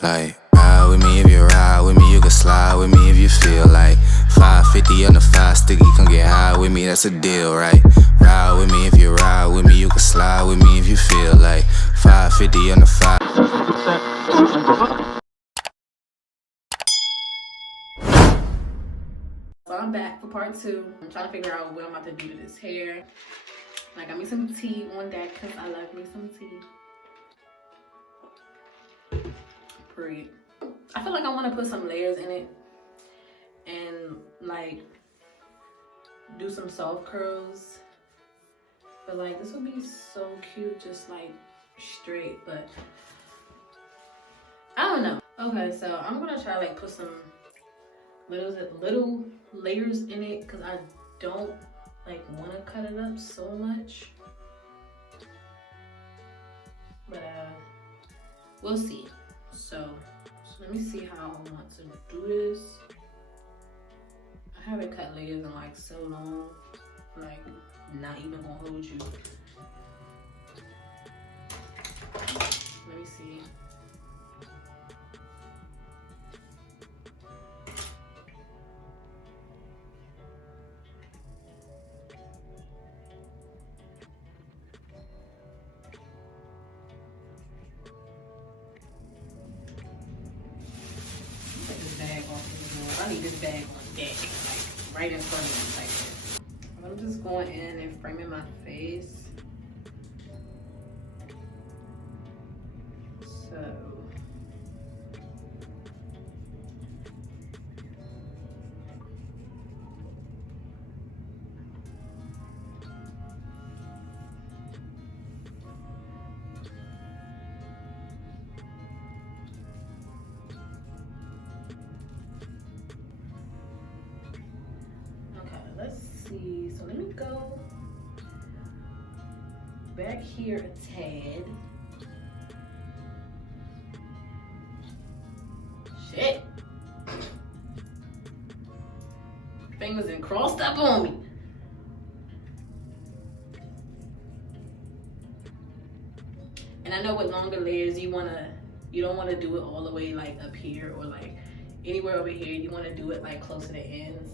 Like, ride with me if you ride with me, you can slide with me if you feel like 550 on the 5 sticky, come get high with me, that's a deal, right? Ride with me if you ride with me, you can slide with me if you feel like 550 on the 5. So I'm back for part 2. I'm trying to figure out what I'm about to do to this hair. I got me some tea on deck because I love me some tea. Period. I feel like I want to put some layers in it and like do some soft curls. But like this would be so cute just like straight, but I don't know. Okay, so I'm gonna try like put some little layers in it because I don't like want to cut it up so much, but we'll see. So let me see how I want to do this. I haven't cut layers in like so long, like not even gonna hold you. Let me see. I need this bag on deck, like right in front of me, like this. I'm just going in and framing my face. So let's see. So let me go back here a tad. Shit. Fingers and crossed up on me. And I know with longer layers you don't wanna do it all the way like up here or like anywhere over here. You wanna do it like close to the ends.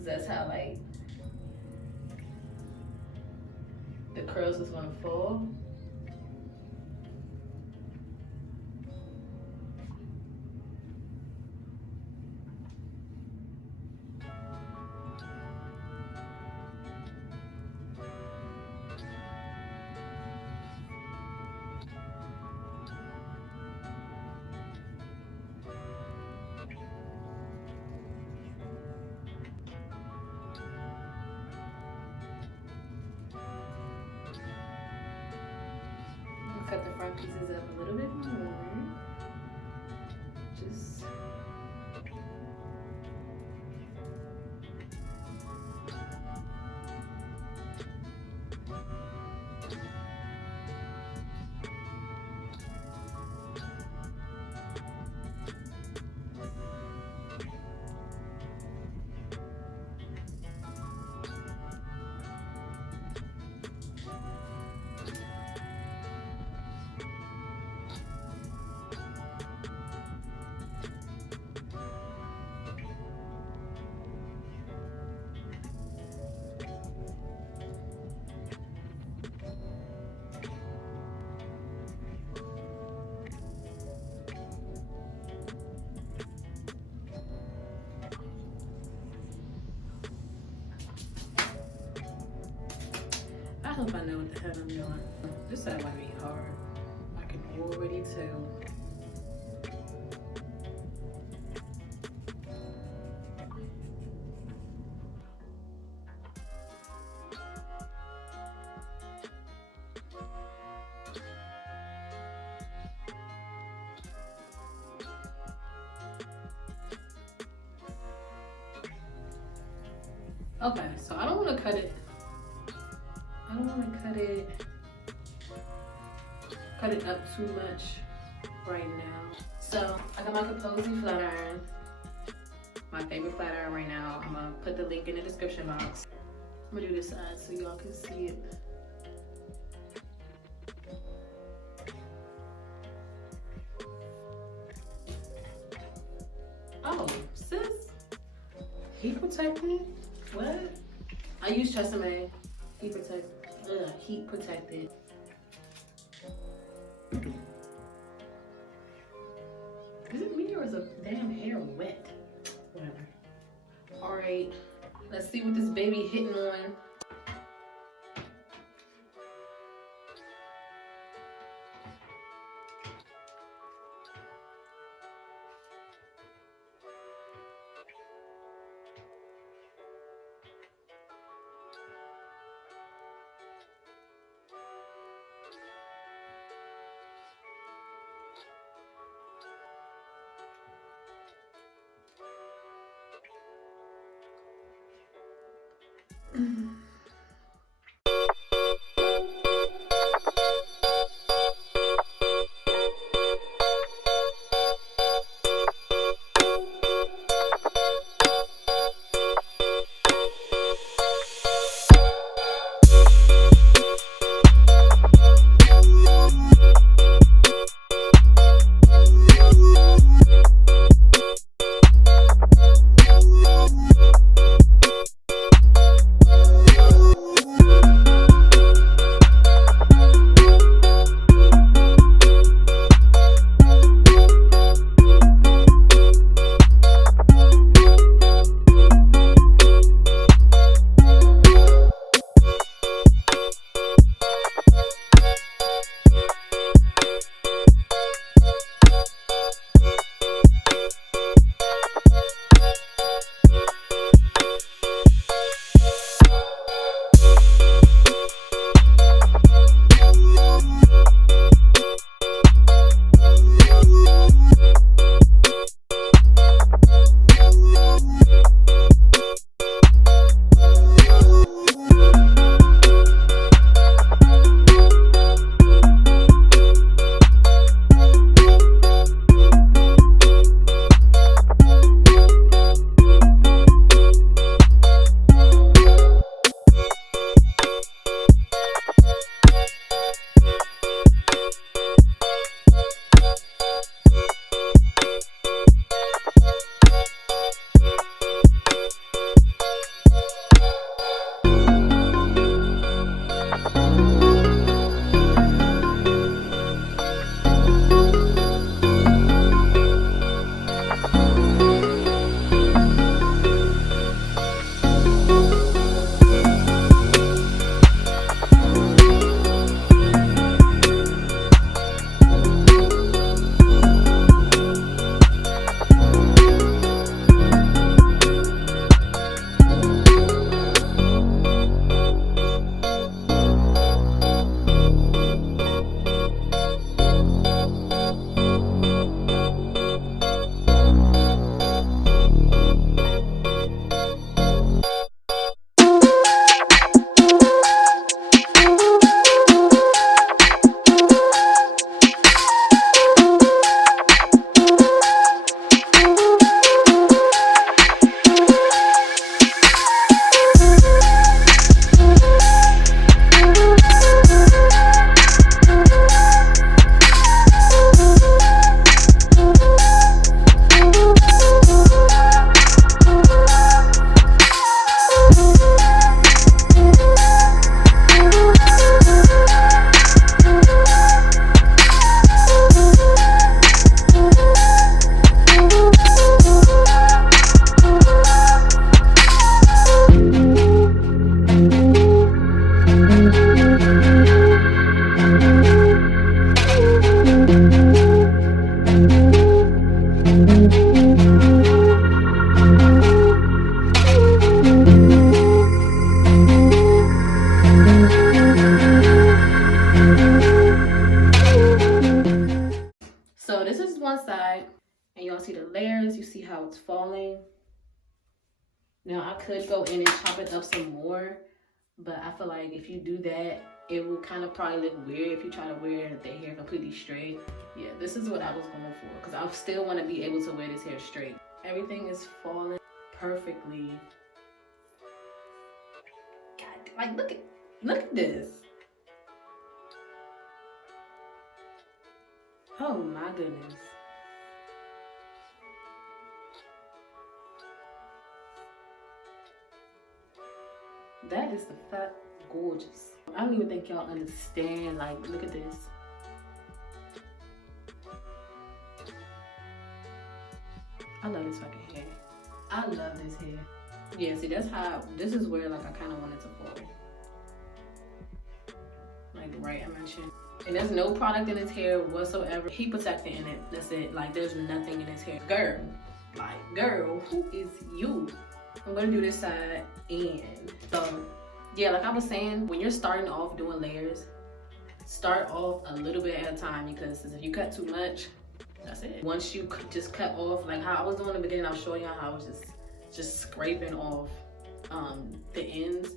That's how like the curls is gonna fall. Cut the front pieces up a little bit more. Just I hope I know what the hell I'm doing. This side might be hard. I can already tell. Okay, so I don't want to cut it. I don't want to cut it up too much right now. So I got my Kipozi Flat Iron, my favorite flat iron right now. I'm gonna put the link in the description box. I'm gonna do this side so y'all can see it. protectant? What? I use Tresemme. Heat protectant. Is it me or is the damn hair wet? Whatever. Alright, let's see what this baby hitting on. Now I could go in and chop it up some more, but I feel like if you do that, it will kind of probably look weird if you try to wear the hair completely straight. Yeah, this is what I was going for, because I still want to be able to wear this hair straight. Everything is falling perfectly. God, like look at this. Oh my goodness. That is the fat gorgeous. I don't even think y'all understand. Like, look at this. I love this fucking hair. I love this hair. Yeah, see, that's how, this is where like I kind of wanted to fall. Like right I mentioned. And there's no product in his hair whatsoever. Heat protector in it. That's it. Like there's nothing in his hair. Girl, like girl, who is you? I'm gonna do this side and so yeah, like I was saying, when you're starting off doing layers, start off a little bit at a time, because if you cut too much, that's it. Once you just cut off, like how I was doing in the beginning, I was showing y'all how I was just scraping off the ends.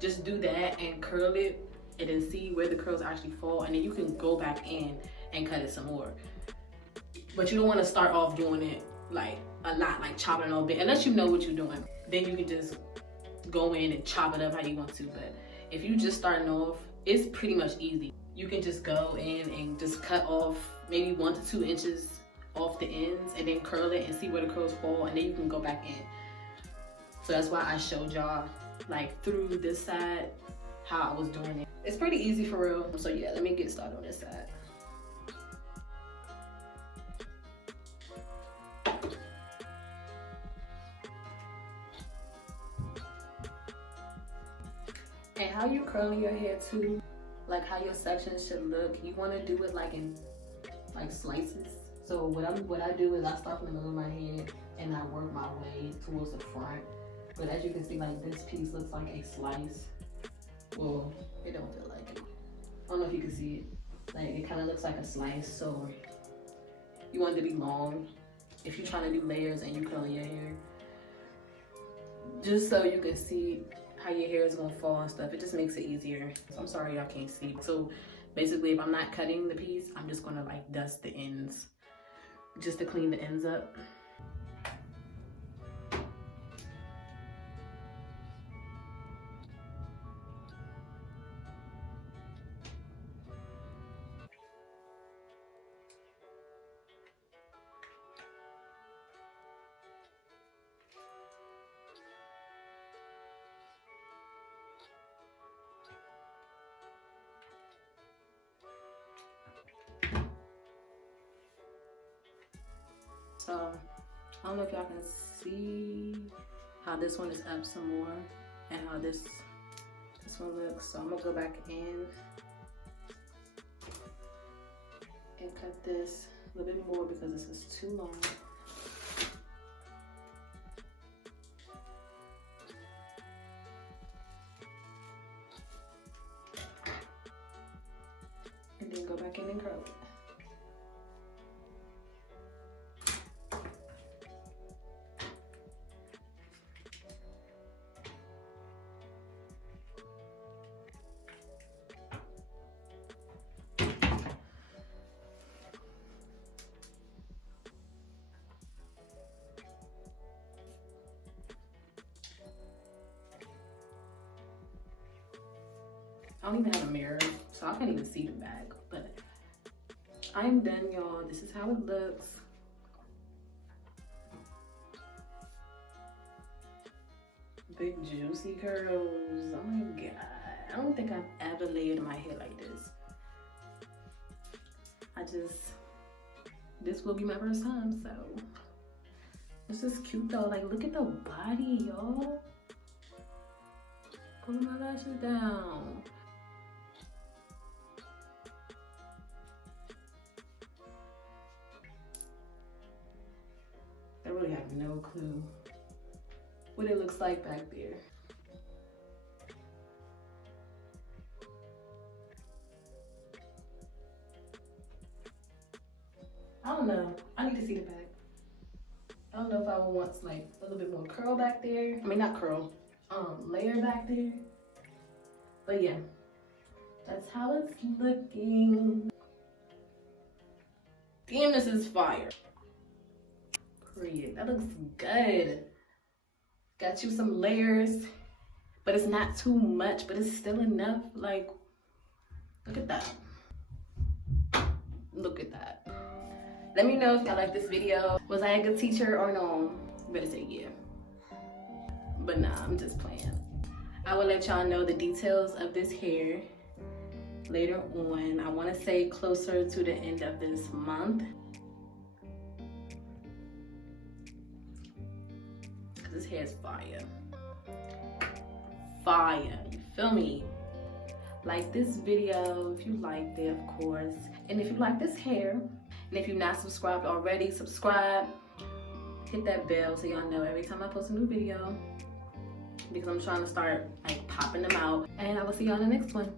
Just do that and curl it, and then see where the curls actually fall, and then you can go back in and cut it some more. But you don't want to start off doing it like a lot, like chopping it all bit, unless you know what you're doing. Then you can just go in and chop it up how you want to. But if you just starting off, it's pretty much easy. You can just go in and just cut off maybe 1 to 2 inches off the ends, and then curl it and see where the curls fall, and then you can go back in. So that's why I showed y'all like through this side how I was doing it. It's pretty easy for real. So yeah, let me get started on this side. And how you curling your hair too, like how your sections should look, you want to do it like in like slices. So what I do is I start from the middle of my head and I work my way towards the front. But as you can see, like this piece looks like a slice. Well, it don't feel like it. I don't know if you can see it. Like it kind of looks like a slice. So you want it to be long if you're trying to do layers and you curl your hair. Just so you can see how your hair is gonna fall and stuff. It just makes it easier. So I'm sorry y'all can't see. So basically, if I'm not cutting the piece, I'm just gonna like dust the ends just to clean the ends up. So I don't know if y'all can see how this one is up some more and how this one looks. So I'm gonna go back in and cut this a little bit more because this is too long. And then go back in and curl it. I don't even have a mirror, so I can't even see the back, but I'm done, y'all. This is how it looks. Big juicy curls. Oh my god. I don't think I've ever layered my hair like this. This will be my first time, so. This is cute though. Like, look at the body, y'all. Pulling my lashes down. I really have no clue what it looks like back there. I don't know. I need to see the back. I don't know if I would want like a little bit more curl back there. I mean, not curl, layer back there. But yeah, that's how it's looking. Damn, this is fire. Period. That looks good. Got you some layers, but it's not too much, but it's still enough. Like, look at that. Look at that. Let me know if y'all like this video. Was I a good teacher or no? You better say yeah. But nah, I'm just playing. I will let y'all know the details of this hair later on. I want to say closer to the end of this month. Cause this hair is fire. Fire, you feel me? Like this video if you liked it, of course. And if you like this hair, and if you're not subscribed already, subscribe. Hit that bell so y'all know every time I post a new video. Because I'm trying to start like popping them out. And I will see y'all in the next one.